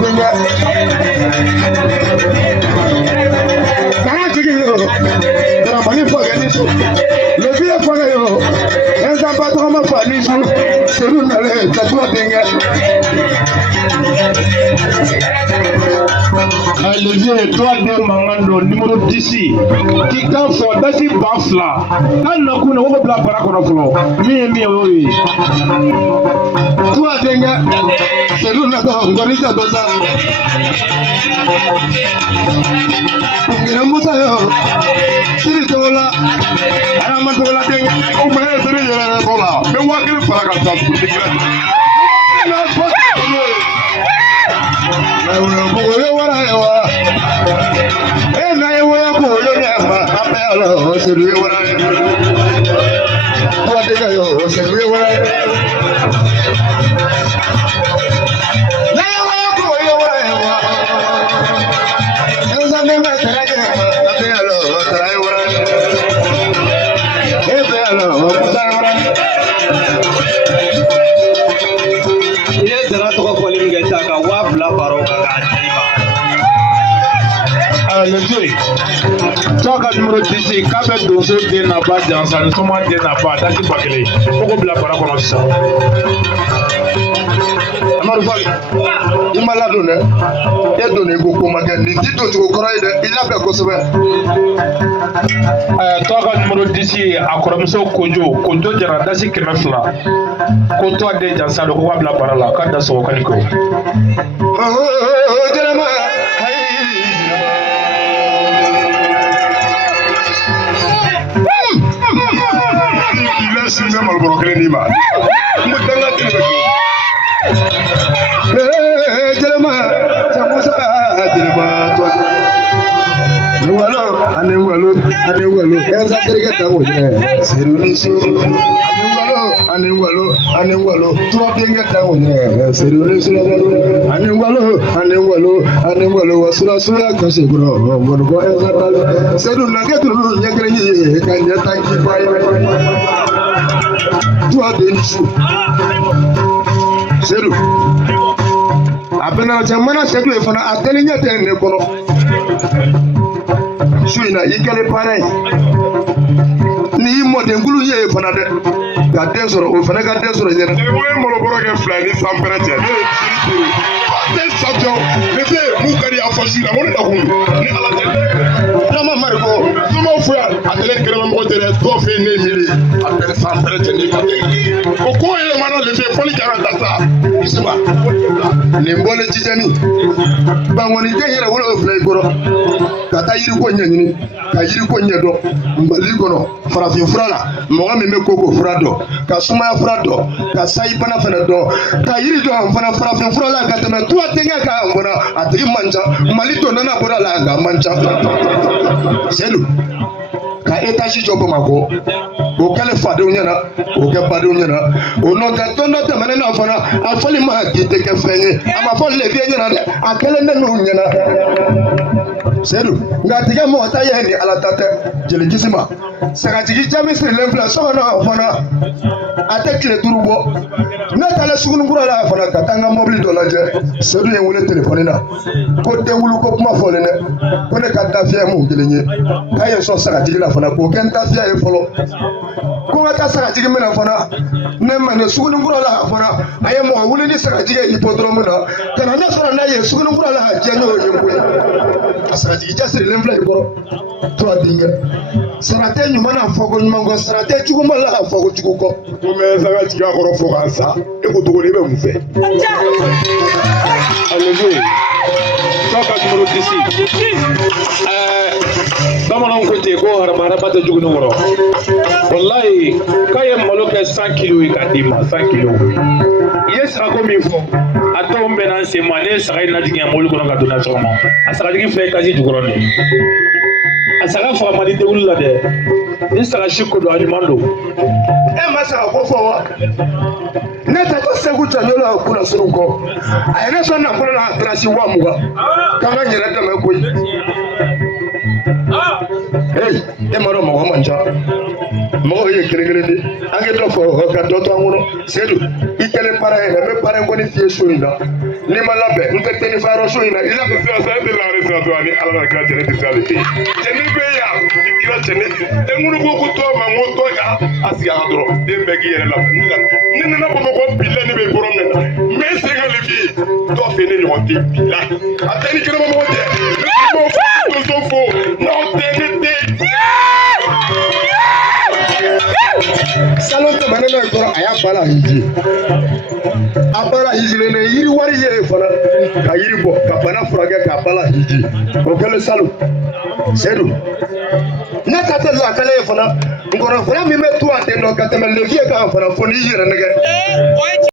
denga kana tigi yo dara mani faga ni so le vie faga yo eza patron ma fa ni so selu na le tatu denga Olivier, toi de Mangando, numéro 10, qui quand faut dati bafla, quand n'a qu'on a pas para qu'on a flo, oui. Toi denga, c'est nous n'a pas gorita dosa. Ngirambuta yo, siri tola, arama tola denga, o me siri yera tola, me wakil para ka sa putikra. Toi, numéro 10, quand tu dossier de Naba, dans sa somme de Naba, t'as dit pas que les. Pourquoi vous la parole comme ça? Il m'a la donné. Il a donné beaucoup de choses. Il dit que tu crois il a fait quoi ça? Toi, numéro 10, à Koromso Kojo, Kojo Jaradasi Kemefla. Koto a déjà ça, le roi de la parole, quand dans son canico. Sina malboro nima mudanga tele jelema samusa jelema to anewalo enza tereke tawo je seruni suru anewalo to denga tawo je seruni suru anewalo wasura kase bro morgo enza tal seruna ketulu nyakre kanya tanki pai toi Denisou Seru Abena jamana sedu e fana atelinya tene kono Suina ikale pare ni mo de ngulu ye fana de ga den soro o fana ga den soro yena e mo lo boro ke flani samperatia de sabjo le fe mu kari afashira mo da hunu ni ala de no ma marko sumo fuya atele kere mo tere to fe ne mili atele samperatia ni ka o ko e mana le fe foli jara data isma ne mbole tijani ba ngoni de yere wala o flay goro kata yiri ko nyanyini ka yiri ko nyedo mbali gono farafin frala mo ga me koko frado ka suma frado ka sai bana fana do ka yiri do fana farafin frala ka tama to atenga ka ngona atri manja malito nana bora la ga manja selu ka etaji jobo mako o kale fade unyana o ke bade unyana o no da tondo te manena fana afali ma gite ke fenye ama fo le vie nyana de akele ne no unyana selu ngatiga mo ta ye ni ala tate jele gisima saka tigi jami sir lempla so na fana atekle turubo na tala sugunu ngura la fana katanga mobile do laje selu ye wule telephone na ko de wulu ko kuma fo le ne ko ne ka dafia mu gelenye kaye so saka tigi la fana ko ken dafia e folo ko ngata saka tigi mena fana ne mane sugunu ngura la fana aye mo wule ni saka tigi hipodrome na kana na fana na ye sugunu ngura la janyo ye ko saka tigi jasir lempla e boro to adinga sarate nyumana fogo nyumango sarate chuguma la fogo chuguko ko me saka tigi akoro foga sa e ko to ko lebe mu fe allez toka numero 10 bamanan ko te ko harama bata jugu numero wallahi kaye maloke 100 kg ka dima 100 kg yes ako mi fo ato mbe nan se mane saka ina dinga molu ko na dona soma asaka digi fe kazi jugurone asaka fa mali de wulla de ni saka shiko do alimando e ma saka ko fo wa neta ko segu tanyola kuna sunko ayene so na kuna na trasi wa muga kama nyere ta me koyi hey e maro mo manja mo ye kire de age do fo ka do to anwo sedu ikele para e me para ngoni fie so ina ni ma labɛn n tɛ tɛni fa yɔrɔ so in na i labɛn. sisan de la resa to ani ala ka kira cɛni tɛ se ale fɛ yen cɛni bɛ yan i kira cɛni e minnu ko ko tɔ ma n ko tɔ ka a sigi a kan dɔrɔn den bɛɛ k'i yɛrɛ labɛn ne nana bamakɔ bila ne bɛ bɔrɔ min na n bɛ segin ale bi dɔ fɛ ne ɲɔgɔn tɛ bila a tɛ ni kɛnɛmamɔgɔ tɛ ne b'o fɔ tonso fo n'aw tɛ ne tɛ. salon tɛmɛnen n'o ye dɔrɔn a y'a ba la hiji a ba la hijilen yiri wari ye fana ka yiri bɔ ka bana furakɛ k'a ba la hiji o kɛlen salon sedu ne ta tɛ lakale ye fana nkɔrɔfɔya min bɛ to a ten nɔ ka tɛmɛ leviye kan fana fo n'i yɛrɛ nɛgɛ.